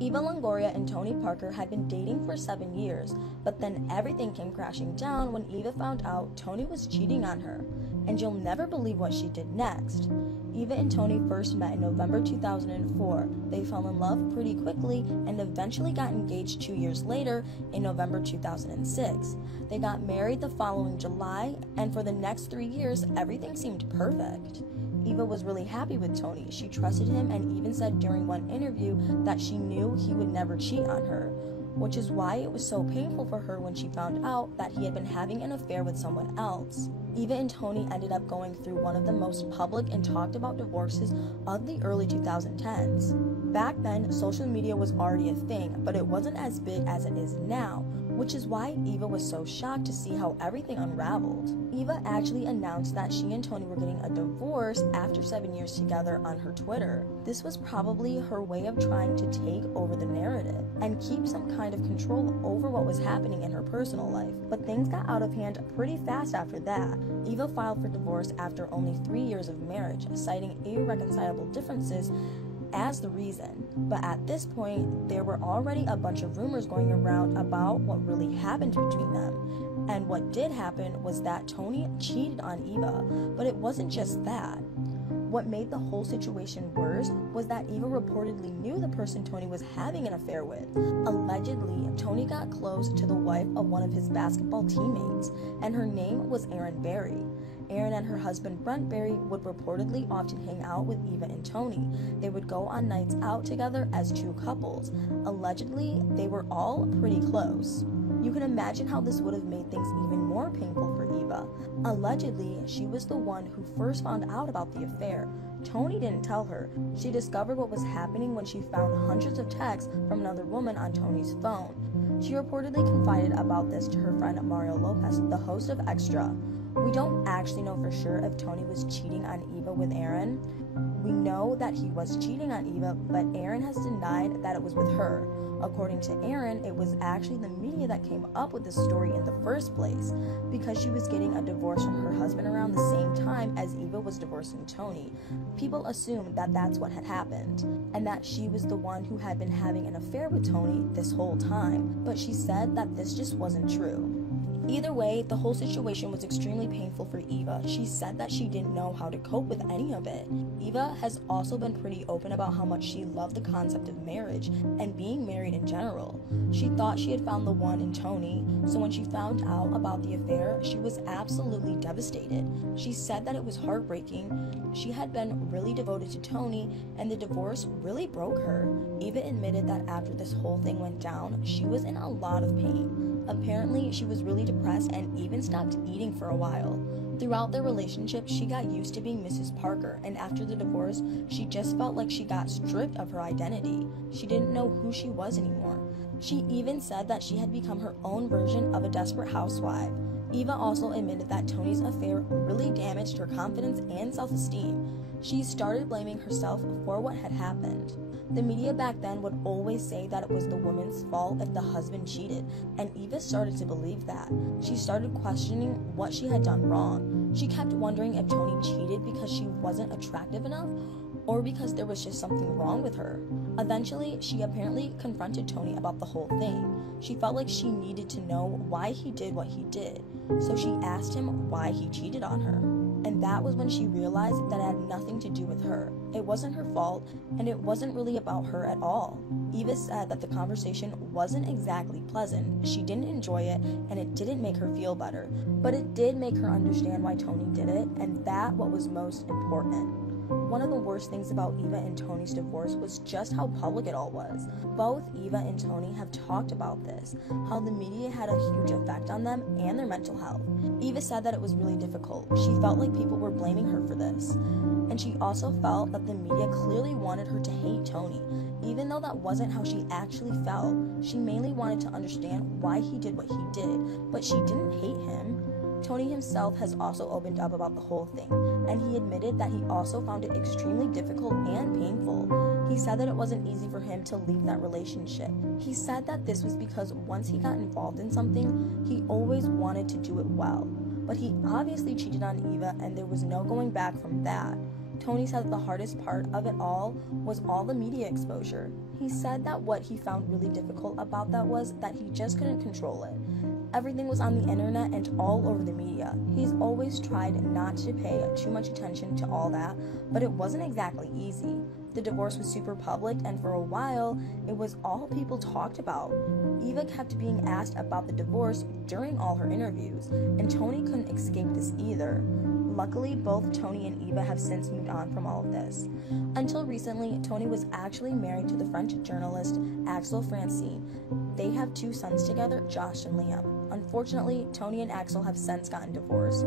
Eva Longoria and Tony Parker had been dating for 7 years, but then everything came crashing down when Eva found out Tony was cheating on her, and you'll never believe what she did next. Eva and Tony first met in November 2004. They fell in love pretty quickly and eventually got engaged 2 years later in November 2006. They got married the following July, and for the next 3 years, everything seemed perfect. Eva was really happy with Tony. She trusted him and even said during one interview that she knew he would never cheat on her, which is why it was so painful for her when she found out that he had been having an affair with someone else. Eva and Tony ended up going through one of the most public and talked about divorces of the early 2010s. Back then, social media was already a thing, but it wasn't as big as it is now, which is why Eva was so shocked to see how everything unraveled. Eva actually announced that she and Tony were getting a divorce after 7 years together on her Twitter. This was probably her way of trying to take over the narrative and keep some kind of control over what was happening in her personal life. But things got out of hand pretty fast after that. Eva filed for divorce after only 3 years of marriage, citing irreconcilable differences as the reason. But at this point, there were already a bunch of rumors going around about what really happened between them. And what did happen was that Tony cheated on Eva, but it wasn't just that. What made the whole situation worse was that Eva reportedly knew the person Tony was having an affair with. Allegedly, Tony got close to the wife of one of his basketball teammates, and her name was Erin Berry. Erin and her husband Brent Berry would reportedly often hang out with Eva and Tony. They would go on nights out together as two couples. Allegedly, they were all pretty close. You can imagine how this would have made things even more painful for Eva. Allegedly, she was the one who first found out about the affair. Tony didn't tell her. She discovered what was happening when she found hundreds of texts from another woman on Tony's phone. She reportedly confided about this to her friend Mario Lopez, the host of Extra. We don't actually know for sure if Tony was cheating on Eva with Erin. We know that he was cheating on Eva, but Erin has denied that it was with her. According to Erin, it was actually the media that came up with the story in the first place, because she was getting a divorce from her husband around the same time as Eva was divorcing Tony. People assumed that that's what had happened, and that she was the one who had been having an affair with Tony this whole time, but she said that this just wasn't true. Either way, the whole situation was extremely painful for Eva. She said that she didn't know how to cope with any of it. Eva has also been pretty open about how much she loved the concept of marriage and being married in general. She thought she had found the one in Tony, so when she found out about the affair, she was absolutely devastated. She said that it was heartbreaking. She had been really devoted to Tony, and the divorce really broke her. Eva admitted that after this whole thing went down, she was in a lot of pain. Apparently, she was really depressed and even stopped eating for a while. Throughout their relationship, she got used to being Mrs. Parker, and after the divorce, she just felt like she got stripped of her identity. She didn't know who she was anymore. She even said that she had become her own version of a desperate housewife. Eva also admitted that Tony's affair really damaged her confidence and self-esteem. She started blaming herself for what had happened. The media back then would always say that it was the woman's fault if the husband cheated, and Eva started to believe that. She started questioning what she had done wrong. She kept wondering if Tony cheated because she wasn't attractive enough, or because there was just something wrong with her. Eventually, she apparently confronted Tony about the whole thing. She felt like she needed to know why he did what he did, so she asked him why he cheated on her. And that was when she realized that it had nothing to do with her. It wasn't her fault, and it wasn't really about her at all. Eva said that the conversation wasn't exactly pleasant. She didn't enjoy it, and it didn't make her feel better. But it did make her understand why Tony did it, and that what was most important. One of the worst things about Eva and Tony's divorce was just how public it all was. Both Eva and Tony have talked about this, how the media had a huge effect on them and their mental health. Eva said that it was really difficult. She felt like people were blaming her for this. And she also felt that the media clearly wanted her to hate Tony. Even though that wasn't how she actually felt, she mainly wanted to understand why he did what he did, but she didn't hate him. Tony himself has also opened up about the whole thing, and he admitted that he also found it extremely difficult and painful. He said that it wasn't easy for him to leave that relationship. He said that this was because once he got involved in something, he always wanted to do it well. But he obviously cheated on Eva, and there was no going back from that. Tony said that the hardest part of it all was all the media exposure. He said that what he found really difficult about that was that he just couldn't control it. Everything was on the internet and all over the media. He's always tried not to pay too much attention to all that, but it wasn't exactly easy. The divorce was super public, and for a while, it was all people talked about. Eva kept being asked about the divorce during all her interviews, and Tony couldn't escape this either. Luckily, both Tony and Eva have since moved on from all of this. Until recently, Tony was actually married to the French journalist Axel Francine. They have 2 sons together, Josh and Liam. Unfortunately, Tony and Axel have since gotten divorced.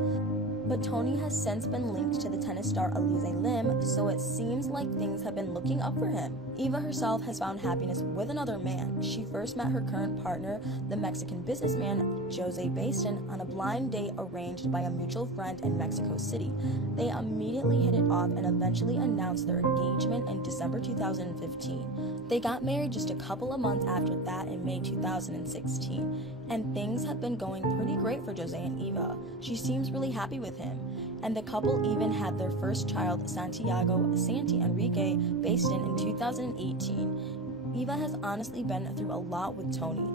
But Tony has since been linked to the tennis star Elise Lim, so it seems like things have been looking up for him. Eva herself has found happiness with another man. She first met her current partner, the Mexican businessman Jose Bastin, on a blind date arranged by a mutual friend in Mexico City. They immediately hit it off and eventually announced their engagement in December 2015. They got married just a couple of months after that in May 2016, and things have been going pretty great for Jose and Eva. She seems really happy with him, and the couple even had their first child, Santi Enrique, Bastin, in 2018. Eva has honestly been through a lot with Tony.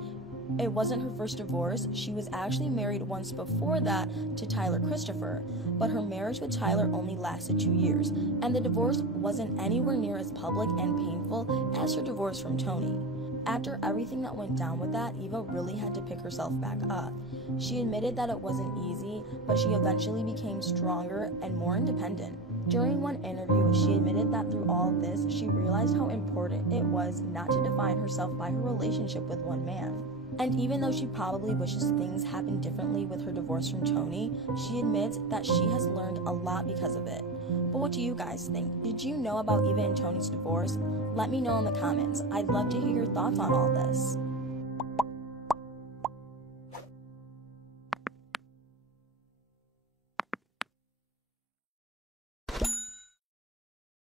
It wasn't her first divorce. She was actually married once before that to Tyler Christopher, but her marriage with Tyler only lasted 2 years, and the divorce wasn't anywhere near as public and painful as her divorce from Tony. After everything that went down with that, Eva really had to pick herself back up. She admitted that it wasn't easy, but she eventually became stronger and more independent. During one interview, she admitted that through all of this, she realized how important it was not to define herself by her relationship with one man. And even though she probably wishes things happened differently with her divorce from Tony, she admits that she has learned a lot because of it. But what do you guys think? Did you know about Eva and Tony's divorce? Let me know in the comments. I'd love to hear your thoughts on all this.